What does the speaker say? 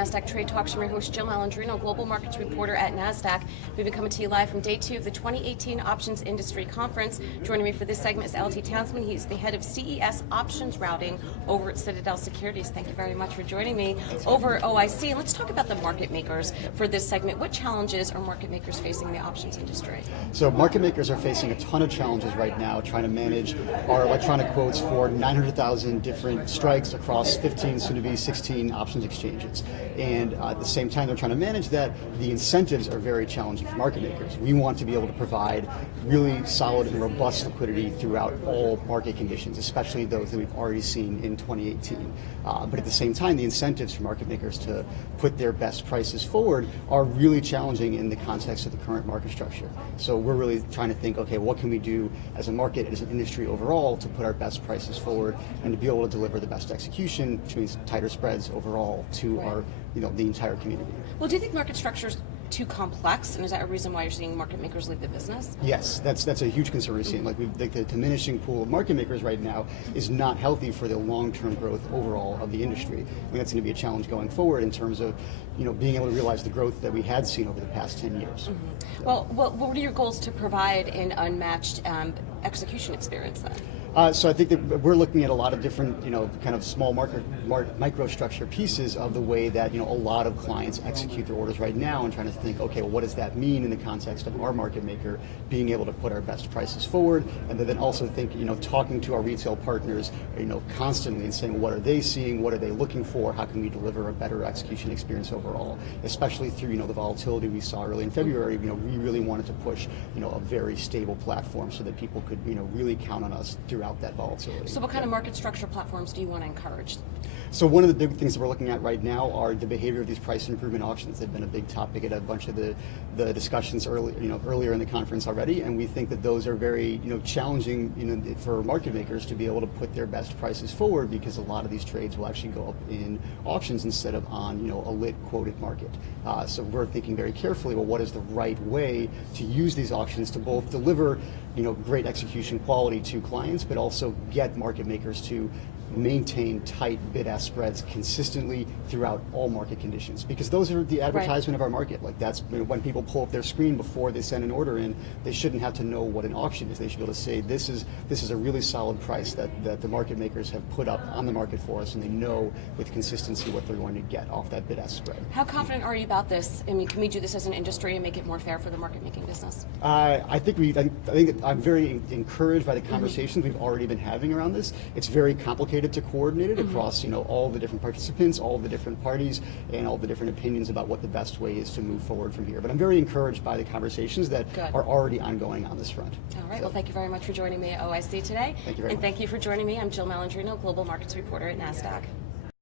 Nasdaq Trade Talks. I'm your host, Jill Malandrino, Global Markets Reporter at Nasdaq. We've been coming to you live from day 2 of the 2018 Options Industry Conference. Joining me for this segment is LT Tanzman. He's the head of CES Options Routing over at Citadel Securities. Thank you very much for joining me over at OIC. And let's talk about the market makers for this segment. What challenges are market makers facing in the options industry? So market makers are facing a ton of challenges right now trying to manage our electronic quotes for 900,000 different strikes across 15, soon to be 16 options exchanges. And at the same time they're trying to manage that, the incentives are very challenging for market makers. We want to be able to provide really solid and robust liquidity throughout all market conditions, especially those that we've already seen in 2018. But at the same time, the incentives for market makers to put their best prices forward are really challenging in the context of the current market structure. So we're really trying to think, okay, what can we do as a market, as an industry overall, to put our best prices forward and to be able to deliver the best execution, which means tighter spreads overall to our, the entire community. Well, do you think market structure's too complex, and is that a reason why you're seeing market makers leave the business? Yes, that's a huge concern we're seeing. Like the diminishing pool of market makers right now is not healthy for the long-term growth overall of the industry. I mean, that's going to be a challenge going forward in terms of, being able to realize the growth that we had seen over the past 10 years. Mm-hmm. Well, what are your goals to provide an unmatched execution experience then? So I think that we're looking at a lot of different, kind of small microstructure pieces of the way that, a lot of clients execute their orders right now, and trying to think, okay, well, what does that mean in the context of our market maker being able to put our best prices forward, and then also think, talking to our retail partners, constantly and saying, what are they seeing, what are they looking for, how can we deliver a better execution experience overall, especially through, the volatility we saw early in February. We really wanted to push, a very stable platform so that people could, really count on us throughout that volatility. So what kind of market structure platforms do you want to encourage? So one of the big things that we're looking at right now are the behavior of these price improvement auctions. They've been a big topic at a bunch of the discussions earlier in the conference already, and we think that those are very challenging for market makers to be able to put their best prices forward, because a lot of these trades will actually go up in auctions instead of on a lit quoted market. So we're thinking very carefully, well, what is the right way to use these auctions to both deliver great execution quality to clients, but also get market makers to maintain tight bid-ask spreads consistently throughout all market conditions, because those are the advertisement of our market. Like that's when people pull up their screen before they send an order in, they shouldn't have to know what an auction is. They should be able to say, this is a really solid price that the market makers have put up on the market for us, and they know with consistency what they're going to get off that bid-ask spread. How confident are you about this? I mean, can we do this as an industry and make it more fair for the market making business? I think I'm very encouraged by the conversations we've already been having around this. It's very complicated to coordinate it across all the different participants, all the different parties, and all the different opinions about what the best way is to move forward from here. But I'm very encouraged by the conversations that are already ongoing on this front. All right, well, thank you very much for joining me at OIC today. Thank you very much. And thank you for joining me. I'm Jill Malandrino, Global Markets Reporter at Nasdaq.